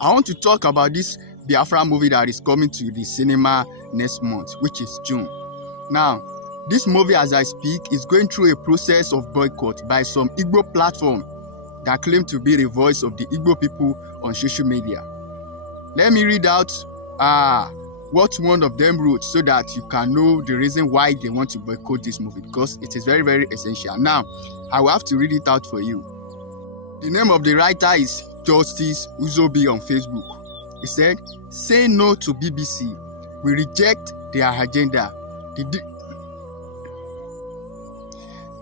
I want to talk about this Biafra movie that is coming to the cinema next month, which is June. Now, this movie, as I speak, is going through a process of boycott by some Igbo platform that claim to be the voice of the Igbo people on social media. Let me read out what one of them wrote so that you can know the reason why they want to boycott this movie, because it is very, very essential. Now, I will have to read it out for you. The name of the writer is Justice Uzobi on Facebook. He said, "Say no to BBC. We reject their agenda."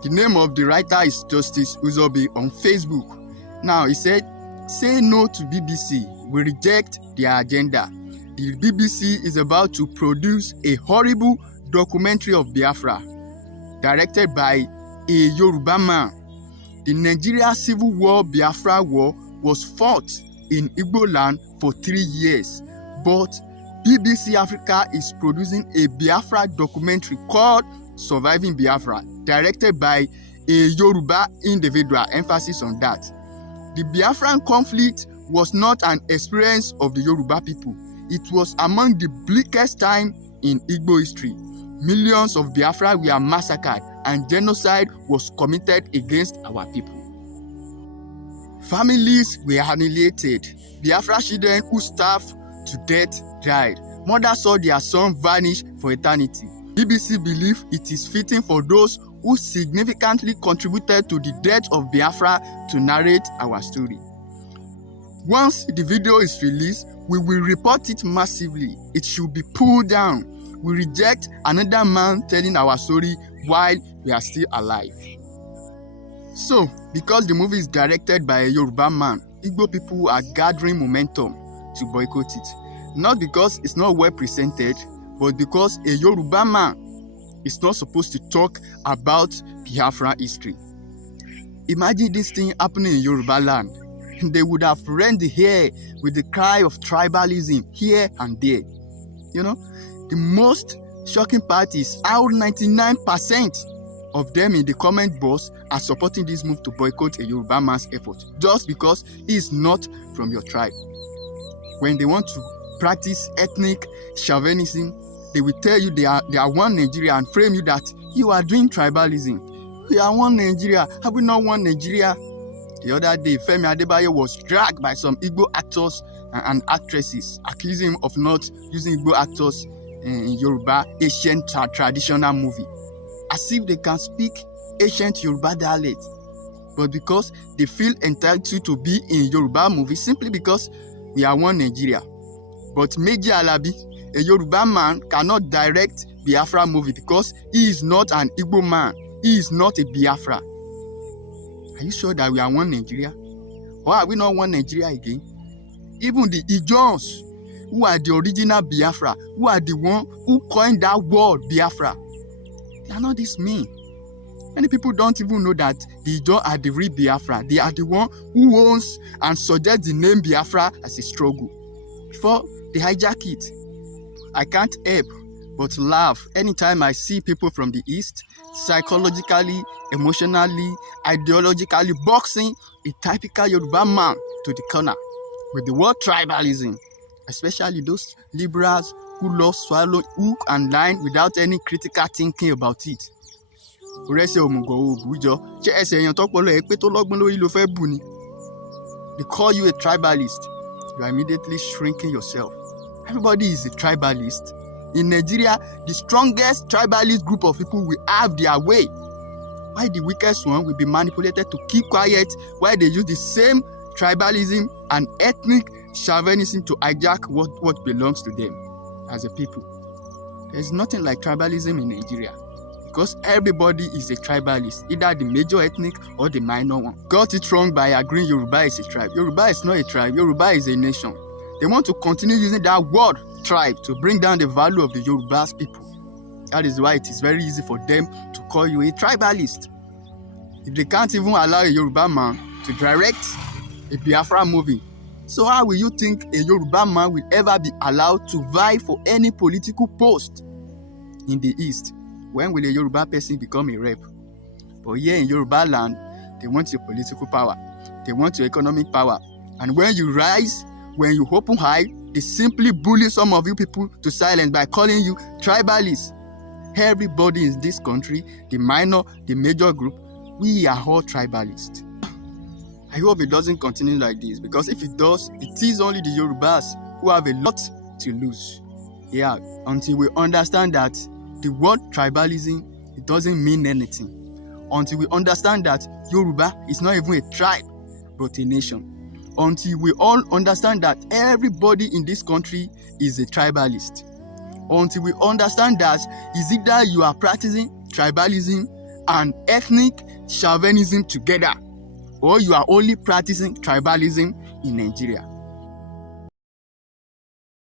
The name of the writer is Justice Uzobi on Facebook. Now, he said, "Say no to BBC. We reject their agenda. The BBC is about to produce a horrible documentary of Biafra, directed by a Yoruba man. The Nigeria Civil War Biafra War was fought in Igbo land for 3 years, but BBC Africa is producing a Biafra documentary called Surviving Biafra, directed by a Yoruba individual," emphasis on that. The Biafran conflict was not an experience of the Yoruba people. It was among the bleakest time in Igbo history. Millions of Biafra were massacred and genocide was committed against our people. Families were annihilated. Biafra children who starved to death died. Mothers saw their son vanish for eternity. BBC believe it is fitting for those who significantly contributed to the death of Biafra to narrate our story. Once the video is released, we will report it massively. It should be pulled down. We reject another man telling our story while we are still alive. So, because the movie is directed by a Yoruba man, Igbo people are gathering momentum to boycott it. Not because it's not well presented, but because a Yoruba man is not supposed to talk about Biafra history. Imagine this thing happening in Yoruba land. They would have rent the hair with the cry of tribalism here and there. You know, the most shocking part is how 99% of them in the comment box are supporting this move to boycott a Yoruba man's effort just because he is not from your tribe. When they want to practice ethnic chauvinism, they will tell you they are one Nigeria and frame you that you are doing tribalism. We are one Nigeria. Have we not one Nigeria? The other day, Femi Adebayo was dragged by some Igbo actors and actresses, accusing him of not using Igbo actors in Yoruba ancient traditional movie, as if they can speak ancient Yoruba dialect. But because they feel entitled to be in Yoruba movie simply because we are one Nigeria. But Meji Alabi, a Yoruba man, cannot direct Biafra movie because he is not an Igbo man. He is not a Biafra. Are you sure that we are one Nigeria? Or are we not one Nigeria again? Even the Ijons, who are the original Biafra, who are the one who coined that word Biafra, they are not this mean. Many people don't even know that the Ijons are the real Biafra. They are the one who owns and suggests the name Biafra as a struggle. Before they hijack it, I can't help but laugh anytime I see people from the East psychologically, emotionally, ideologically boxing a typical Yoruba man to the corner with the word tribalism, especially those liberals who love swallowing hook and line without any critical thinking about it. They call you a tribalist. You are immediately shrinking yourself. Everybody is a tribalist. In Nigeria, the strongest tribalist group of people will have their way, while the weakest one will be manipulated to keep quiet while they use the same tribalism and ethnic chauvinism to hijack what belongs to them as a people. There's nothing like tribalism in Nigeria because everybody is a tribalist, either the major ethnic or the minor one. Got it wrong by agreeing Yoruba is a tribe. Yoruba is not a tribe. Yoruba is a nation. They want to continue using that word tribe to bring down the value of the Yoruba's people. That is why it is very easy for them to call you a tribalist. If they can't even allow a Yoruba man to direct a Biafra movie, so how will you think a Yoruba man will ever be allowed to vie for any political post in the East? When will a Yoruba person become a rep? But here in Yoruba land, they want your political power. They want your economic power. And when you rise, when you open eye, they simply bully some of you people to silence by calling you tribalists. Everybody in this country, the minor, the major group, we are all tribalists. I hope it doesn't continue like this, because if it does, it is only the Yorubas who have a lot to lose. Yeah, until we understand that the word tribalism, it doesn't mean anything. Until we understand that Yoruba is not even a tribe, but a nation. Until we all understand that everybody in this country is a tribalist. Until we understand that is either you are practicing tribalism and ethnic chauvinism together, or you are only practicing tribalism in Nigeria.